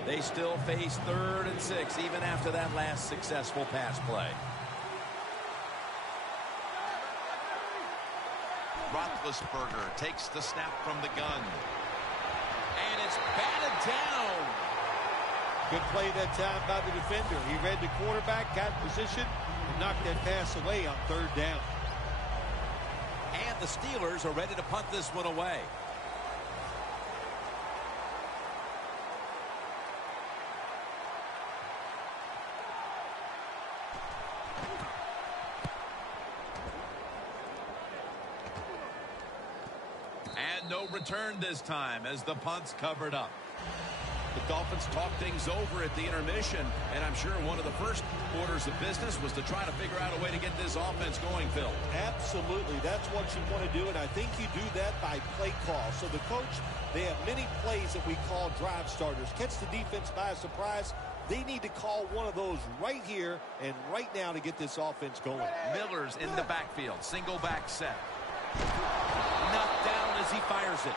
They still face 3rd and 6 even after that last successful pass play. Roethlisberger takes the snap from the gun. And it's batted down. Good play that time by the defender. He read the quarterback, got in position, and knocked that pass away on 3rd down. And the Steelers are ready to punt this one away. No return this time as the punt's covered up. The Dolphins talk things over at the intermission, and I'm sure one of the first orders of business was to try to figure out a way to get this offense going, Phil. Absolutely. That's what you want to do, and I think you do that by play call. So the coach, they have many plays that we call drive starters. Catch the defense by surprise. They need to call one of those right here and right now to get this offense going. Miller's in the backfield. Single back set. Knocked down as he fires it.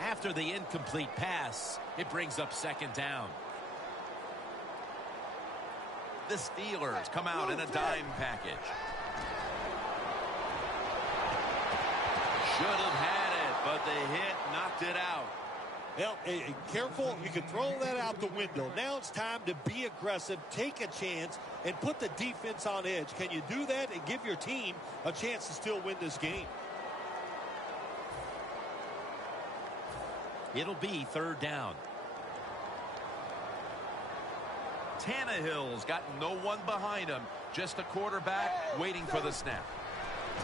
After the incomplete pass, it brings up second down. The Steelers come out in a dime package. Should have had it, but the hit knocked it out. Well, careful, you can throw that out the window. Now it's time to be aggressive, take a chance, and put the defense on edge. Can you do that and give your team a chance to still win this game? It'll be 3rd down. Tannehill's got no one behind him, just a quarterback waiting for the snap.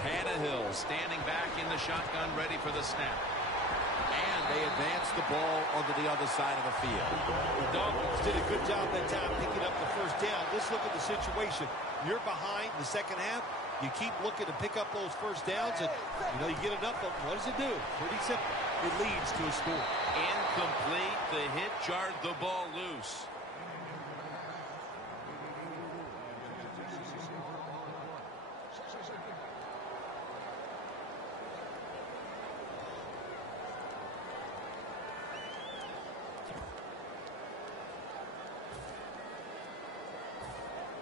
Tannehill standing back in the shotgun, ready for the snap. They advance the ball onto the other side of the field. The Dolphins did a good job that time picking up the first down. Let's look at the situation. You're behind the second half. You keep looking to pick up those first downs, and you get enough of them. What does it do? Pretty simple. It leads to a score. Incomplete. The hit jarred the ball loose.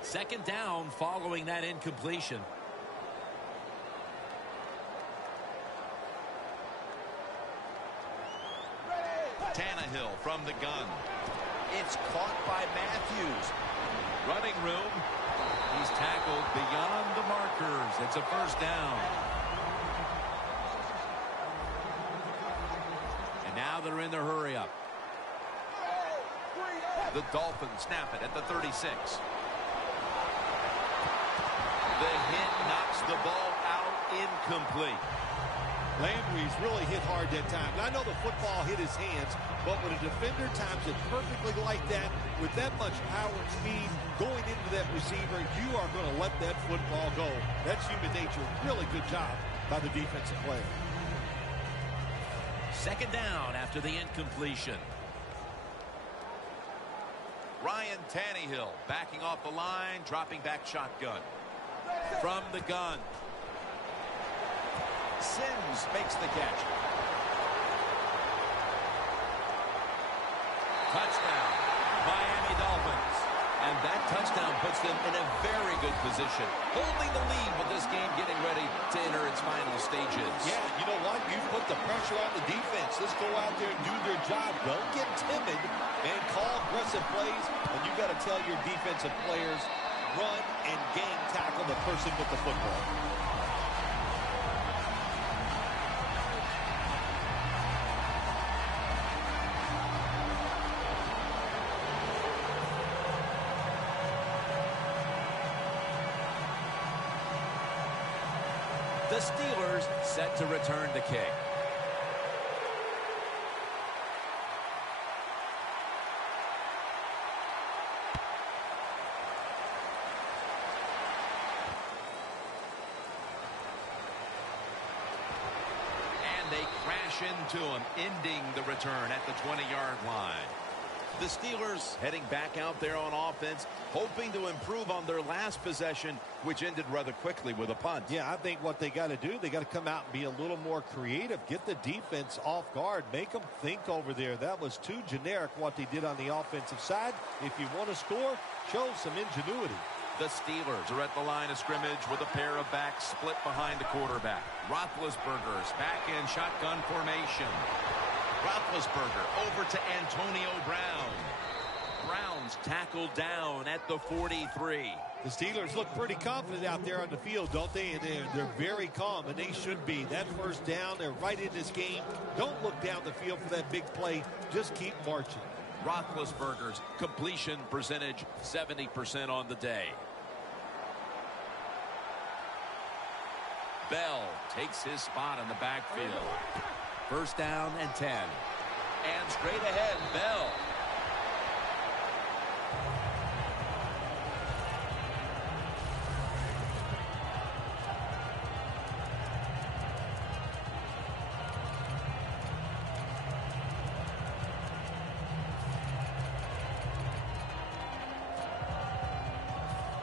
Second down following that incompletion. Tannehill from the gun. It's caught by Matthews. Running room. He's tackled beyond the markers. It's a first down. And now they're in their hurry up. The Dolphins snap it at the 36. The hit knocks the ball out, incomplete. Landry's really hit hard that time. And I know the football hit his hands, but when a defender times it perfectly like that, with that much power and speed going into that receiver, you are going to let that football go. That's human nature. Really good job by the defensive player. Second down after the incompletion. Ryan Tannehill backing off the line, dropping back shotgun. From the gun. Sims makes the catch. Touchdown, Miami Dolphins. And that touchdown puts them in a very good position, holding the lead with this game getting ready to enter its final stages. Yeah, you know what? You put the pressure on the defense. Let's go out there and do their job. Don't get timid and call aggressive plays. And you got to tell your defensive players, run and gang tackle the person with the football. The Steelers set to return the kick. And they crash into him, ending the return at the 20-yard line. The Steelers heading back out there on offense, hoping to improve on their last possession, which ended rather quickly with a punt. Yeah, I think what they got to do, they got to come out and be a little more creative. Get the defense off guard. Make them think over there. That was too generic what they did on the offensive side. If you want to score, show some ingenuity. The Steelers are at the line of scrimmage with a pair of backs split behind the quarterback. Roethlisberger's back in shotgun formation. Roethlisberger over to Antonio Brown. Brown's tackled down at the 43. The Steelers look pretty confident out there on the field, don't they? And they're very calm, and they should be. That first down, they're right in this game. Don't look down the field for that big play. Just keep marching. Roethlisberger's completion percentage 70% on the day. Bell takes his spot in the backfield. First down and 10. And straight ahead, Bell.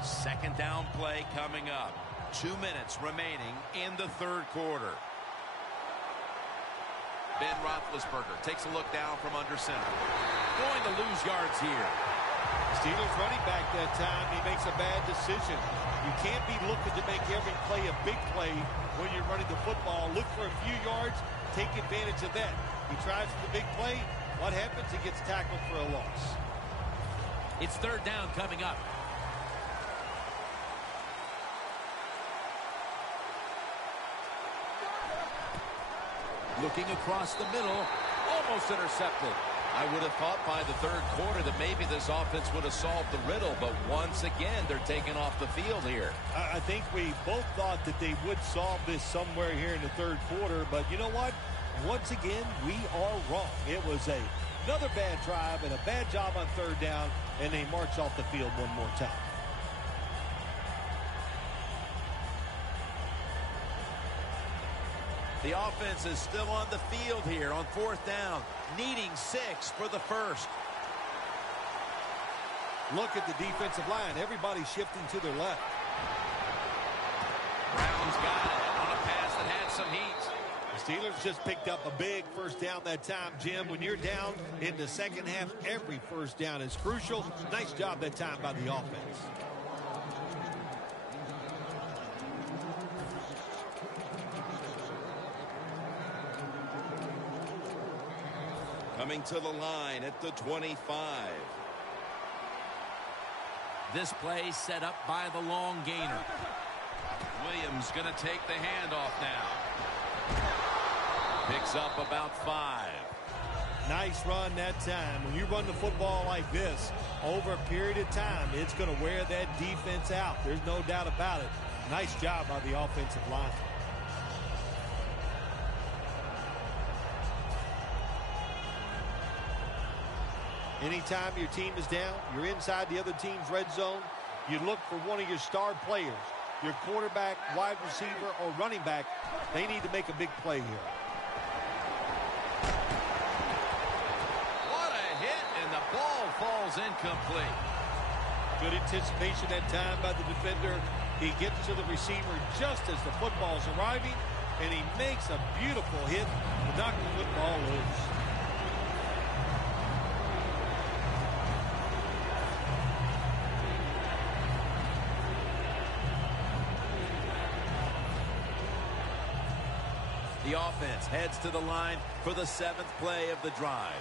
Second down play coming up. 2 minutes remaining in the third quarter. Ben Roethlisberger takes a look down from under center. Going to lose yards here. Steelers running back that time, he makes a bad decision. You can't be looking to make every play a big play when you're running the football. Look for a few yards, take advantage of that. He tries for the big play. What happens? He gets tackled for a loss. It's third down coming up. Looking across the middle, almost intercepted. I would have thought by the third quarter that maybe this offense would have solved the riddle, but once again, they're taken off the field here. I think we both thought that they would solve this somewhere here in the third quarter, but you know what? Once again, we are wrong. It was another bad drive and a bad job on third down, and they march off the field one more time. The offense is still on the field here on fourth down, needing 6 for the first. Look at the defensive line. Everybody's shifting to their left. Brown's got it on a pass that had some heat. The Steelers just picked up a big first down that time, Jim. When you're down in the second half, every first down is crucial. Nice job that time by the offense. Coming to the line at the 25. This play set up by the long gainer. Williams going to take the handoff now. Picks up about 5. Nice run that time. When you run the football like this, over a period of time, it's going to wear that defense out. There's no doubt about it. Nice job by the offensive line. Anytime your team is down, you're inside the other team's red zone, you look for one of your star players, your quarterback, wide receiver, or running back. They need to make a big play here. What a hit, and the ball falls incomplete. Good anticipation that time by the defender. He gets to the receiver just as the football's arriving, and he makes a beautiful hit to knock the football loose. The offense heads to the line for the 7th play of the drive.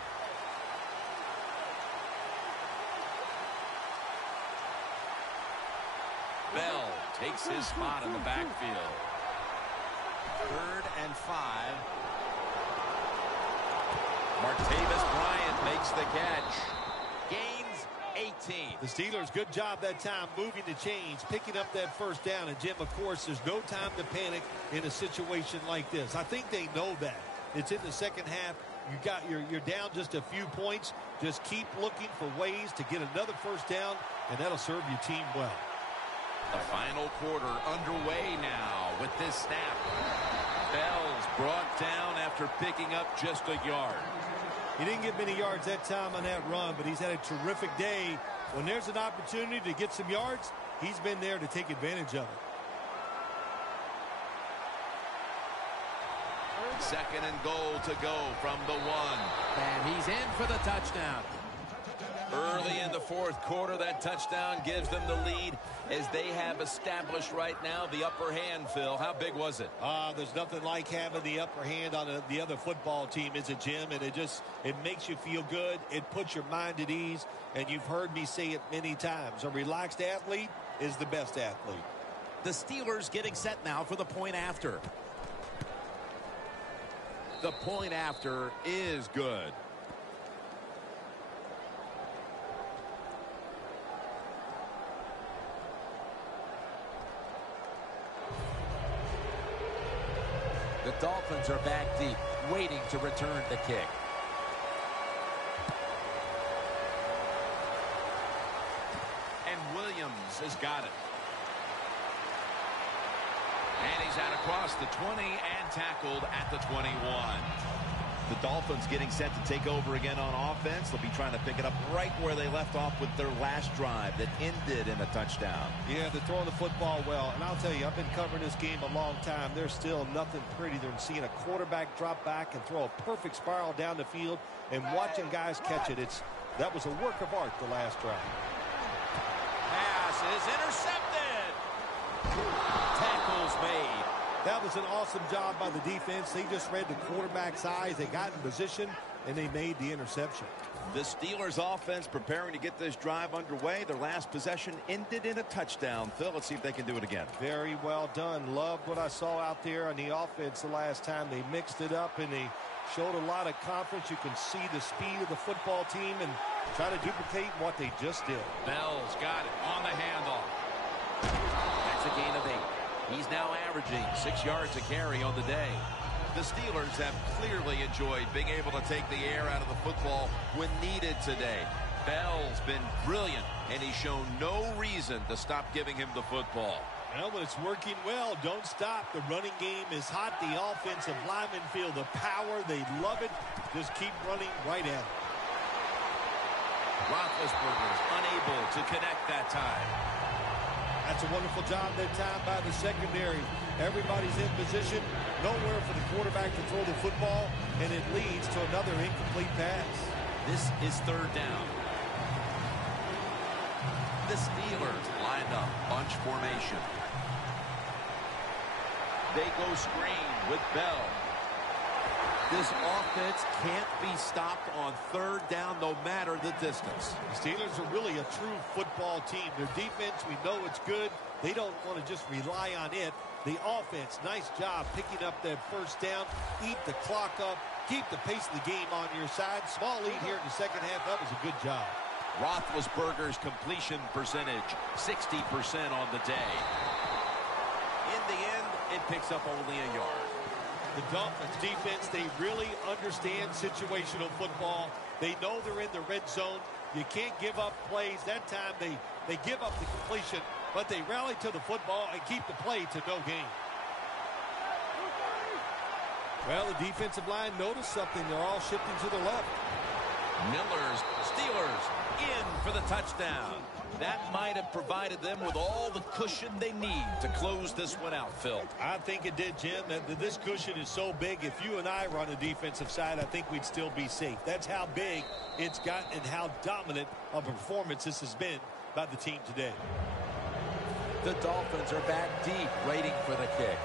Bell takes his spot in the backfield. 3rd and 5. Martavis Bryant makes the catch. Gains 18. The Steelers, good job that time moving the chains, picking up that first down. And, Jim, of course, there's no time to panic in a situation like this. I think they know that. It's in the second half. You're down just a few points. Just keep looking for ways to get another first down, and that'll serve your team well. The final quarter underway now with this snap. Bell's brought down after picking up just a yard. He didn't get many yards that time on that run, but he's had a terrific day. When there's an opportunity to get some yards, he's been there to take advantage of it. 2nd and goal to go from the 1. And he's in for the touchdown. Early in the 4th quarter, that touchdown gives them the lead as they have established right now the upper hand, Phil. How big was it? There's nothing like having the upper hand on the other football team, is it, Jim? And it makes you feel good. It puts your mind at ease. And you've heard me say it many times. A relaxed athlete is the best athlete. The Steelers getting set now for the point after. The point after is good. The Dolphins are back deep, waiting to return the kick. And Williams has got it. And he's out across the 20 and tackled at the 21. The Dolphins getting set to take over again on offense. They'll be trying to pick it up right where they left off with their last drive that ended in a touchdown. Yeah, they're throwing the football well. And I'll tell you, I've been covering this game a long time. There's still nothing prettier than seeing a quarterback drop back and throw a perfect spiral down the field and watching guys catch it. That was a work of art the last drive. Pass is intercepted. Tackles made. That was an awesome job by the defense. They just read the quarterback's eyes. They got in position, and they made the interception. The Steelers offense preparing to get this drive underway. Their last possession ended in a touchdown. Phil, let's see if they can do it again. Very well done. Loved what I saw out there on the offense the last time. They mixed it up, and they showed a lot of confidence. You can see the speed of the football team and try to duplicate what they just did. Bell's got it on the handoff. That's a gain of 8. He's now averaging 6 yards a carry on the day. The Steelers have clearly enjoyed being able to take the air out of the football when needed today. Bell's been brilliant, and he's shown no reason to stop giving him the football. Well, when it's working well, don't stop. The running game is hot. The offensive linemen feel the power. They love it. Just keep running right at it. Roethlisberger's unable to connect that time. That's a wonderful job that time by the secondary. Everybody's in position. Nowhere for the quarterback to throw the football, and it leads to another incomplete pass. This is 3rd down. The Steelers lined up bunch formation. They go screen with Bell. This offense can't be stopped on 3rd down no matter the distance. The Steelers are really a true football team. Their defense, we know it's good. They don't want to just rely on it. The offense, nice job picking up that first down. Eat the clock up. Keep the pace of the game on your side. Small lead here in the second half. That was a good job. Roethlisberger's completion percentage, 60% on the day. In the end, it picks up only a yard. The Dolphins defense, they really understand situational football. They know they're in the red zone. You can't give up plays. That time they give up the completion, but they rally to the football and keep the play to no gain. Well, the defensive line noticed something. They're all shifting to the left. Miller's Steelers in for the touchdown. That might have provided them with all the cushion they need to close this one out, Phil. I think it did, Jim. This cushion is so big. If you and I were on the defensive side, I think we'd still be safe. That's how big it's got and how dominant of a performance this has been by the team today. The Dolphins are back deep, waiting for the kick.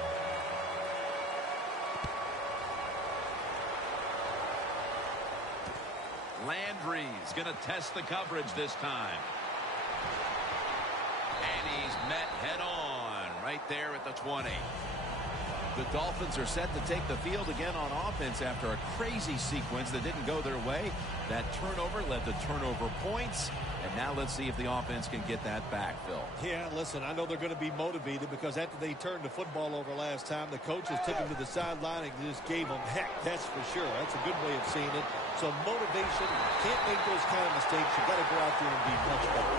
Landry's going to test the coverage this time. And he's met head on right there at the 20. The Dolphins are set to take the field again on offense after a crazy sequence that didn't go their way. That turnover led to turnover points. And now let's see if the offense can get that back, Phil. Yeah, listen, I know they're going to be motivated because after they turned the football over last time, the coaches took them to the sideline and just gave them heck. That's for sure. That's a good way of seeing it. So motivation, can't make those kind of mistakes. You've got to go out there and be much better.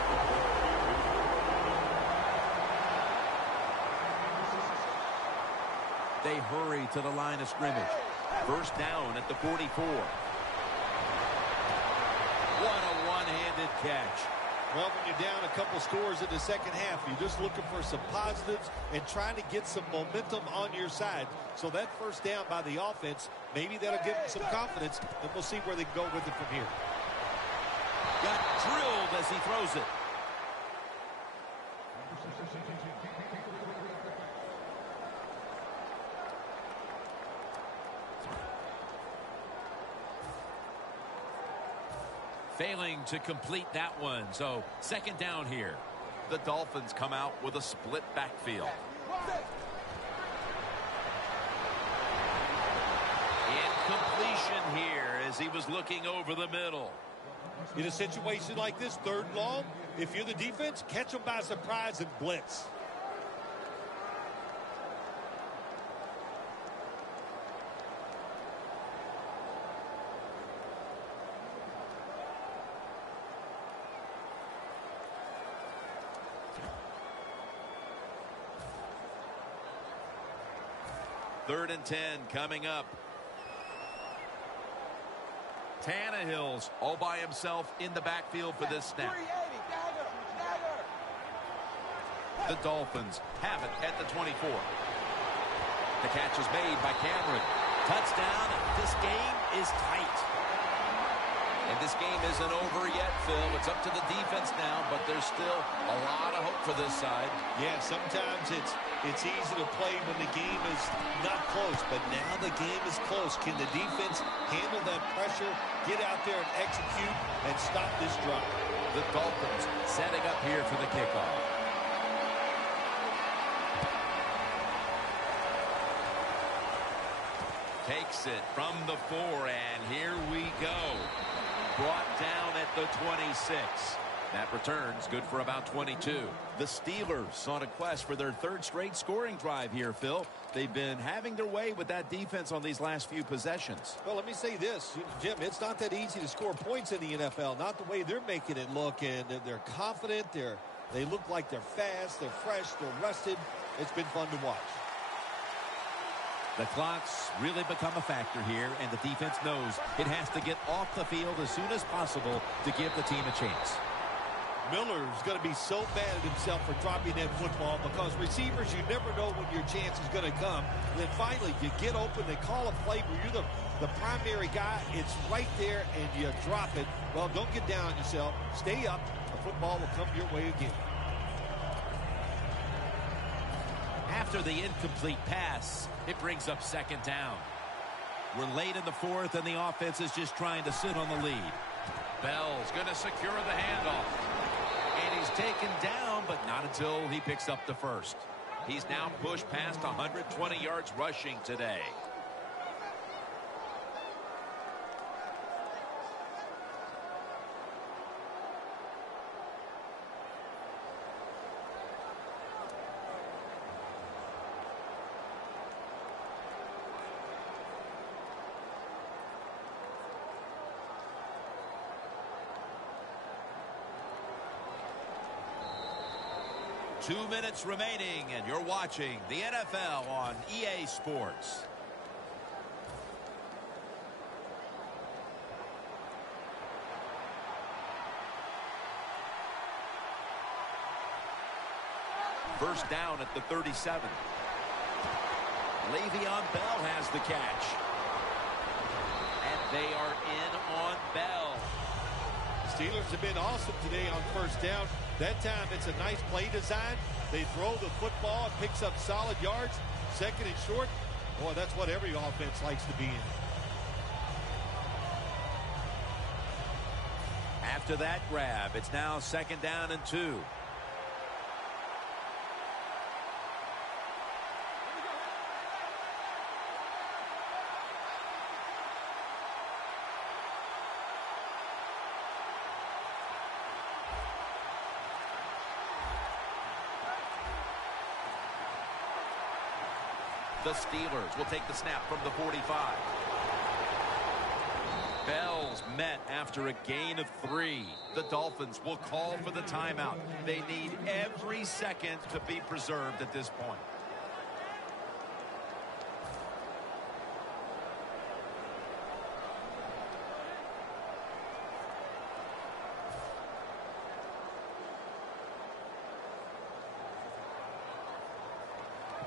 They hurry to the line of scrimmage. First down at the 44. What a one-handed catch. Well, when you're down a couple scores in the second half, you're just looking for some positives and trying to get some momentum on your side. So that first down by the offense, maybe that'll give them some confidence, and we'll see where they can go with it from here. Got drilled as he throws it. Failing to complete that one. So second down here. The Dolphins come out with a split backfield. Incompletion here as he was looking over the middle. In a situation like this, third and long, if you're the defense, catch them by surprise and blitz. Third and 10 coming up. Tannehill's all by himself in the backfield for this snap. The Dolphins have it at the 24. The catch is made by Cameron. Touchdown. This game is tight. And this game isn't over yet, Phil. It's up to the defense now, but there's still a lot of hope for this side. Yeah, sometimes it's easy to play when the game is not close, but now the game is close. Can the defense handle that pressure, get out there and execute, and stop this drive? The Dolphins setting up here for the kickoff. Takes it from the 4, and here we go. Brought down at the 26. That return's good for about 22. The Steelers on a quest for their third straight scoring drive here, Phil. They've been having their way with that defense on these last few possessions. Well, let me say this, Jim, it's not that easy to score points in the NFL, not the way they're making it look, and they're confident, they look like they're fast, they're fresh, they're rested. It's been fun to watch. The clock's really become a factor here, and the defense knows it has to get off the field as soon as possible to give the team a chance. Miller's going to be so mad at himself for dropping that football because receivers, you never know when your chance is going to come. And then finally, you get open, they call a play where you're the primary guy. It's right there, and you drop it. Well, don't get down on yourself. Stay up. The football will come your way again. After the incomplete pass, it brings up second down. We're late in the fourth, and the offense is just trying to sit on the lead. Bell's going to secure the handoff. And he's taken down, but not until he picks up the first. He's now pushed past 120 yards rushing today. 2 minutes remaining, and you're watching the NFL on EA Sports. First down at the 37. Le'Veon Bell has the catch. And they are in on Bell. Steelers have been awesome today on first down. That time it's a nice play design. They throw the football. It picks up solid yards. Second and short. Boy, that's what every offense likes to be in. After that grab, it's now 2nd down and 2. The Steelers will take the snap from the 45. Bell's met after a gain of 3. The Dolphins will call for the timeout. They need every second to be preserved at this point.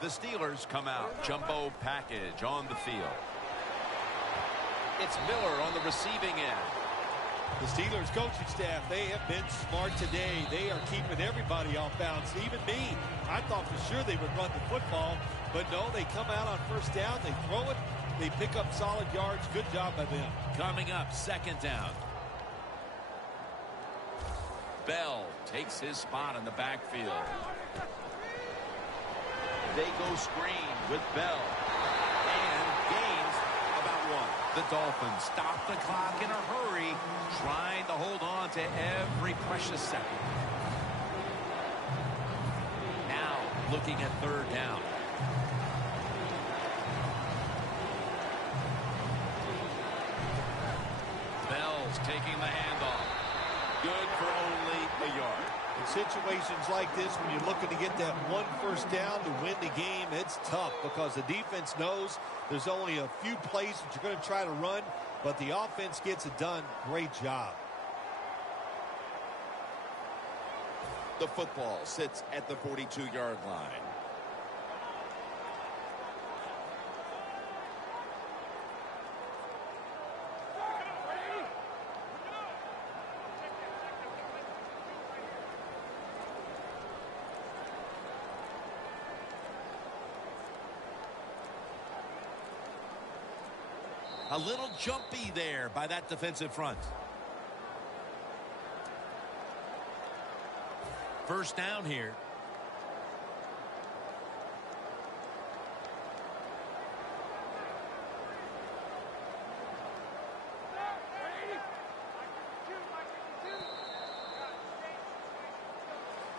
The Steelers come out. Jumbo package on the field. It's Miller on the receiving end. The Steelers coaching staff, they have been smart today. They are keeping everybody off balance, even me. I thought for sure they would run the football, but no, they come out on first down, they throw it, they pick up solid yards. Good job by them. Coming up, 2nd down. Bell takes his spot in the backfield. They go screen with Bell. And gains about 1. The Dolphins stop the clock in a hurry, trying to hold on to every precious second. Now looking at 3rd down. Bell's taking the handoff. Good for only a yard. In situations like this, when you're looking to get that 1 first down to win the game, it's tough because the defense knows there's only a few plays that you're going to try to run, but the offense gets it done. Great job. The football sits at the 42-yard line. A little jumpy there by that defensive front. First down here.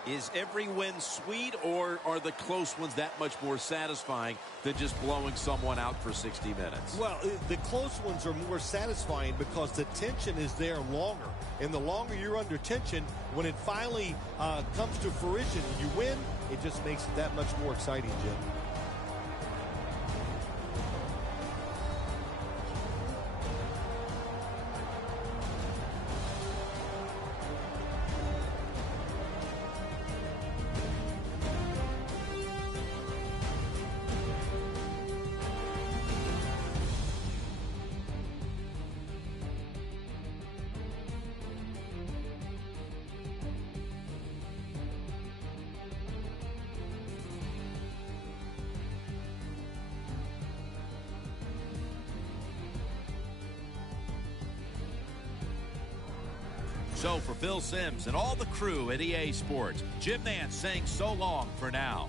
Is every win sweet, or are the close ones that much more satisfying than just blowing someone out for 60 minutes? Well, the close ones are more satisfying because the tension is there longer. And the longer you're under tension, when it finally comes to fruition and you win, it just makes it that much more exciting, Jim. So for Phil Simms and all the crew at EA Sports, Jim Nance saying so long for now.